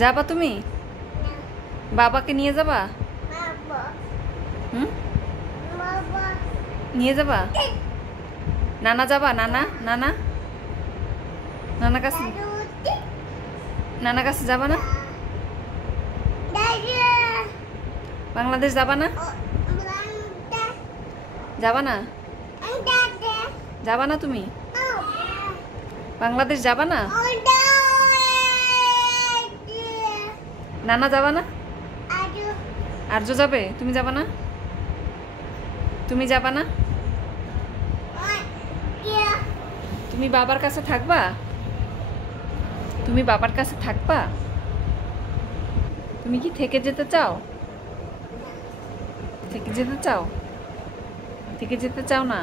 যাবা তুমি? বাবাকে নিয়ে যাবা? হুম, নিয়ে যাবা? নানা যাবা? নানা নানা নানা কাছে, নানা কাছে যাবা না? বাংলাদেশ যাবা না? যাবা না? যাবা না তুমি? বাংলাদেশ যাবা না? নানা যাবা না? আর্য যাবে? তুমি যাবা না? তুমি যাবা না? তুমি বাবার কাছে থাকবা? তুমি বাবার কাছে থাকবা? তুমি কি থেকে যেতে চাও? থেকে যেতে চাও? থেকে যেতে চাও না?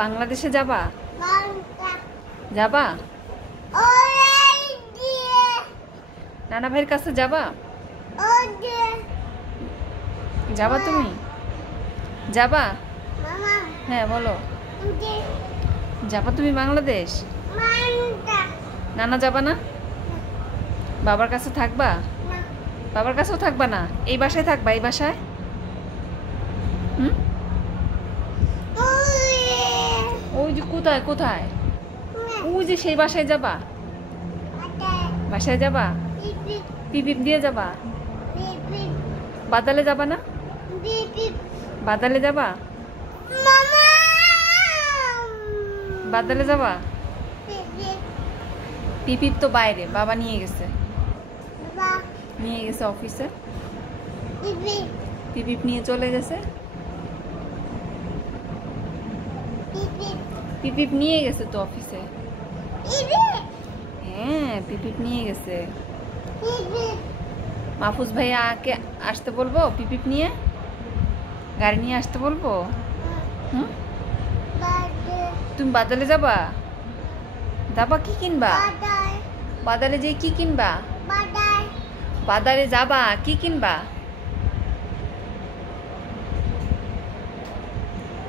বাংলাদেশে যাবা? যাবা? নানা ভাইয়ের কাছে যাবা? যাবা তুমি? যাবা? হ্যাঁ বলো। যাবা তুমি বাংলাদেশ? নানা যাবা না? বাবার কাছে থাকবা? বাবার কাছেও থাকবা না? এই বাসায় থাকবা? এই বাসায়? হুম, ওই যে কোথায় কোথায়? ওই যে সেই বাসায় যাবা? বাসায় যাবা? পিপিপ দিয়ে যাবা? বাদালে যাবা না? বাদালে যাবা? বাদালে যাবা? পিপিপ তো বাইরে, বাবা নিয়ে গেছে, নিয়ে গেছে অফিসে। পিপিপ নিয়ে চলে গেছে। পিপিপ নিয়ে গেছে তো অফিসে। হ্যাঁ পিপিপ নিয়ে গেছে। মাহফুজ ভাইয়া আকে আসতে বলবো? পিপিপ নিয়ে গাড়ি নিয়ে আসতে বলবো? হুম, তুমি বাজারে যাবা? যাবা? কি কিনবা? বাজারে যে কি কিনবা? বাজারে যাবা, কি কিনবা?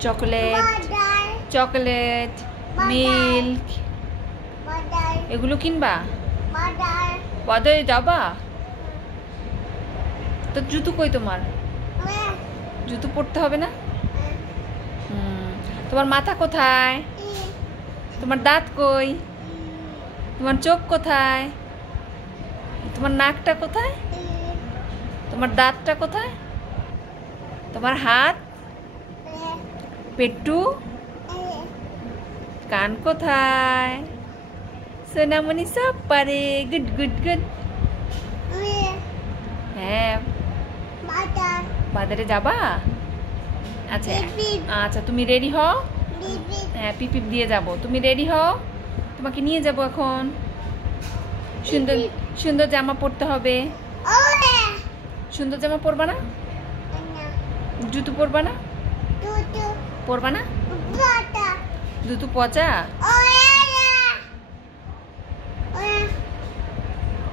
চকলেট, চকলেট, মিল্ক, এগুলো কিনবা? বাজারে যাবা? তো জুতো কই তোমার? জুতো পরতে হবে না? তোমার মাথা কোথায়? তোমার দাঁত কই? তোমার চোখ কোথায়? তোমার নাকটা কোথায়? তোমার দাঁতটা কোথায়? তোমার হাত, পেট্টু, কান কোথায়? সোনামণি সব পারে। Good good good. হ্যাঁ বাজারে যাবা? আচ্ছা আচ্ছা তুমি রেডি হও। হ্যাঁ পিপিপ দিয়ে যাব, তুমি রেডি হও, তোমাকে নিয়ে যাব এখন। সুন্দর সুন্দর জামা পরতে হবে। সুন্দর জামা পরবা না? জুতো পরবা না? পরবা না? জুতো পচা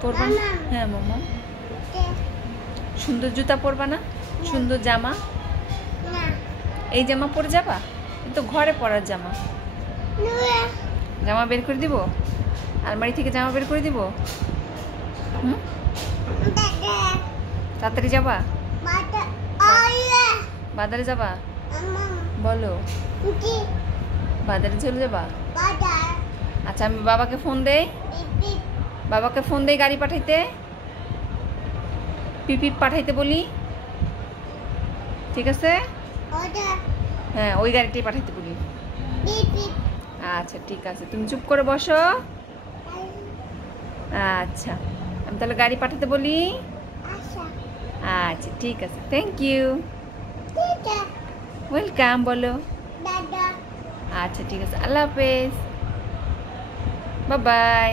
পরবা না? হ্যাঁ মামা, সুন্দর জুতা পরবা না? সুন্দর জামা, এই জামা পরে যাবা? তো ঘরে পরার জামা। জামা বের করে দিব, আলমারি থেকে জামা বের করে দিব। হুম, তাড়াতাড়ি যাবা? বাজারে যাবা? বলো বাজারে চলে যাবা? আচ্ছা আমি বাবাকে ফোন দেই, বাবাকে ফোন দেই গাড়ি পাঠাইতে, পিপিপ পাঠাইতে বলি। ঠিক আছে? হ্যাঁ ওই গাড়িটাই পাঠাইতে বলি। আচ্ছা ঠিক আছে, তুমি চুপ করে বসো। আচ্ছা আমি তাহলে গাড়ি পাঠাতে বলি। আচ্ছা ঠিক আছে, থ্যাংক ইউ, ওয়েলকাম বলো। আচ্ছা ঠিক আছে, আল্লাহ হাফেজ, বাই বাই।